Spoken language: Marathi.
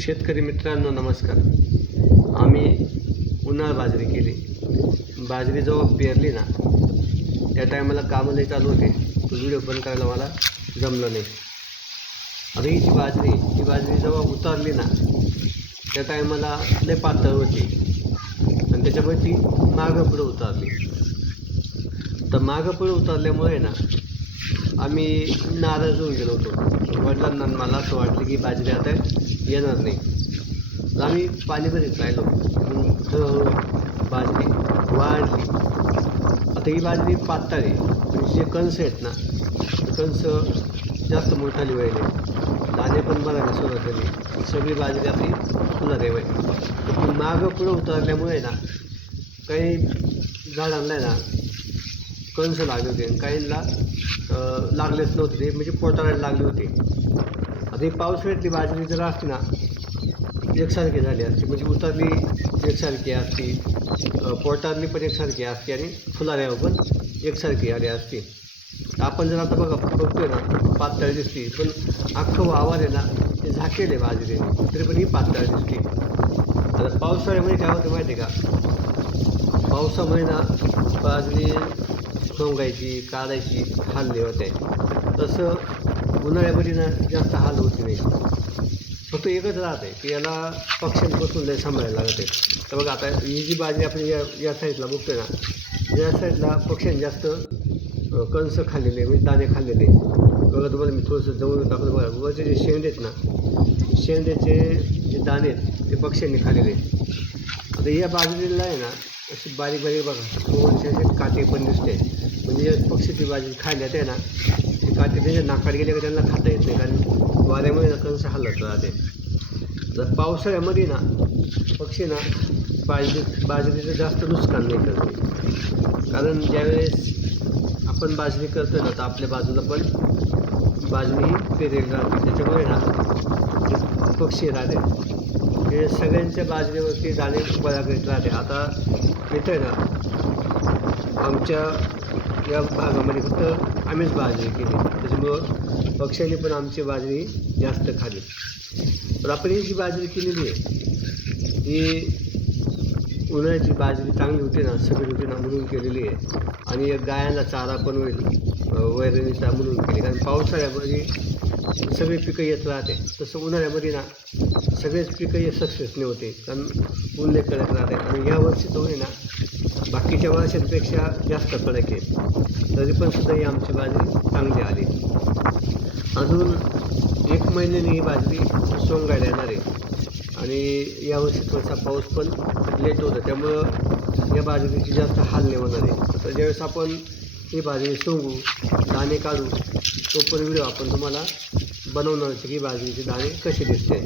शेतकरी मित्रांनो नमस्कार. आम्ही उन्हाळ बाजरी केली. बाजरी जेव्हा पेरली ना त्या टायमाला कामं लई चालू होते. तो व्हिडिओ पण करायला मला जमलं नाही. आता ही जी बाजरी जेव्हा उतारली ना त्या टायमाला लई पातळ होती आणि त्याच्यामुळे ती मागं पुढं उतारली. तर मागं पुढं उतारल्यामुळे ना आम्ही नाराज होऊन गेलो होतो. वडिलांना मला असं वाटलं की बाजरी आता येणार नाही. तर आम्ही पाणी भरीत राहिलो. हळूहळू बाजरी वाढली. आता ही बाजरी पातळ आहे आणि जे कणस आहेत ना ते कणस जास्त मोठाली व्हायले. दाणे पण बघायला सुरुवात झाली. सगळी बाजरी आपली फुलार आहे. तर ती मागं पुढं उतरल्यामुळे ना काही झाडांना ना कणस लागले होते आणि काहींना लागलेच नव्हते. ते म्हणजे पोटाळायला लागले होते. आता ही पावसाळ्यातली बाजरी जर असती ना एकसारखी झाली असती, म्हणजे उतरली एकसारखी असती, पोटारली पण एकसारखी असते आणि फुलाऱ्यावर पण एकसारखी आली असती. तर आपण जर आता बघतोय ना पातळ दिसते, पण अख्खं वावर आहे ना ते झाकेल आहे बाजरीने, तरी पण ही पातळ दिसते. आता पावसाळ्यामध्ये काय होतं माहिती आहे का, पावसामुळे ना बाजरी सोंगायची काढायची हाल होते. तसं उन्हाळ्यामध्ये ना जास्त हाल होती नाही. फक्त एकच राहते की याला पक्ष्यांपासून लय सांभाळायला लागते. तर बघा आता ही जी बाजरी आपण या साईडला बघतोय ना या साईडला पक्ष्यांनी जास्त कणस खाल्लेले म्हणजे दाणे खाल्लेले. बघा तुम्हाला मी थोडंसं जवळ टाकलं. बघा वरचे जे शेंडे आहेत ना शेंड्याचे जे दाणे आहेत ते पक्ष्यांनी खाल्लेले. आता या बाजरीला आहे ना अशी बारीक बारीक बघा थोडेसे काटे पण दिसते. म्हणजे पक्षी ती बाजरी खायला आहे ना ते काटे त्याच्या नाकात गेले का त्यांना खाता येत नाही, कारण वाऱ्यामुळे ना कणस हलत राहते. जर पावसाळ्यामध्ये ना पक्षी ना बाजरीचं जास्त नुकसान नाही करते. कारण ज्यावेळेस आपण बाजरी करतो ना तर आपल्या बाजूला पण बाजरी पेरेल राहते. त्याच्यामुळे ना पक्षी राहते ते सगळ्यांच्या बाजरीवरती दाणे गोळा करीत राहते. आता येतं आहे ना आमच्या या भागामध्ये फक्त आम्हीच बाजरी केली, त्याच्यामुळं पक्ष्यांनी पण आमची बाजरी जास्त खाली. पण आपण ही जी बाजरी केलेली आहे ही उन्हाळ्याची बाजरी चांगली होती ना सगळी होती ना म्हणून केलेली आहे. आणि गायांना चारा पण होईल वैरणीचा म्हणून केली. कारण पावसाळ्यामध्ये सगळे पिकं येत राहते. तसं उन्हाळ्यामध्ये ना सगळेच पिकं हे सक्सेस नाही होते, कारण ऊन लय कडक राहते. आणि ह्या वर्षी तो आहे ना बाकीच्या वर्षांपेक्षा जास्त कडक आहे, तरी पण सुद्धा ही आमची बाजरी चांगली आली. अजून 1 महिन्याने ही बाजरी सोंगायला येणार आहे. आणि यावर्षी थोडासा पाऊस पण लेट होता, त्यामुळं या बाजरीची जास्त हाल नाही होणार आहे. तर ज्यावेळेस आपण ही बाजरी सोंगू दाणे काढू तो पण व्हिडिओ आपण तुम्हाला बनवणार की बाजरीचे दाणे कसे दिसते.